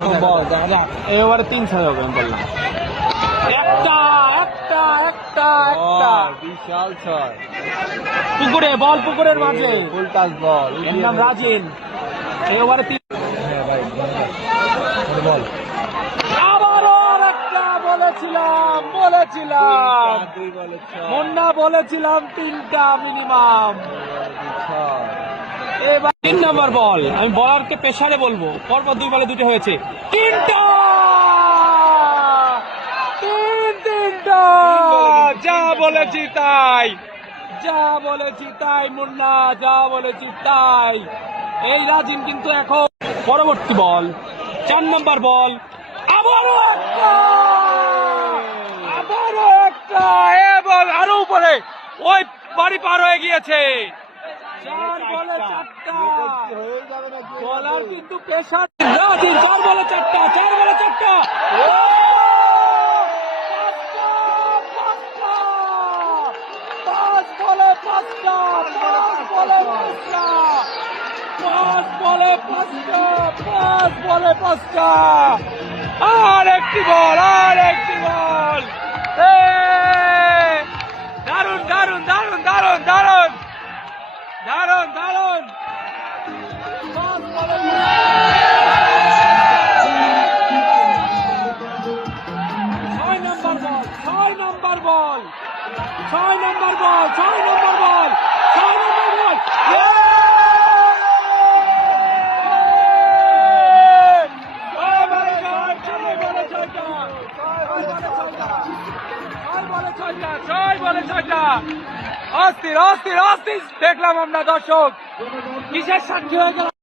বল দেখা যাক এবারে 3-6 হবে আমি বললাম। একটা একটা একটা একটা বিশাল ছয়। পুকুরে বল, পুকুরের মাঝে ফুল টাচ বল। এর নাম রাজিন। এবারে হ্যাঁ ভাই বল। আবারও একটা বলেছিলাম মুন্না, বলেছিলাম 3টা মিনিমাম। এবার 3 নম্বর বল, আমি বলারকে পেশারে বলবো, পরপর 2 বলে 2টা হয়েছে। 3টা যা বলেছি তাই, যা বলেছি তাই মুন্না, যা বলেছি তাই। এই রাজিন কিন্তু এখন পরবর্তী বল 4 নম্বর বল, আবারও একটা এবং আরো উপরে ওই বাড়ি পার হয়ে গিয়েছে। 4 বলে 4টা বলার কিন্তু পেশার রাজিন। 4 বলে 4টা, 4 বলে 4টা, 5 বলে 5টা, 5 বলে 5টা, 5 বলে 5টা, 5 বলে 5টা। আর একটি বল, আর একটি বল। দারুন দারুন দারুন দারুন দারুন দারুন দারুন। 5 বলে 6 নম্বর বল, 6 নম্বর বল, 6 নম্বর বল, 6 নম্বর বল, 6 নম্বর বল। অস্থির অস্থির অস্থির দেখলাম আমরা দর্শক, কিসের সাক্ষী হয়ে গেল।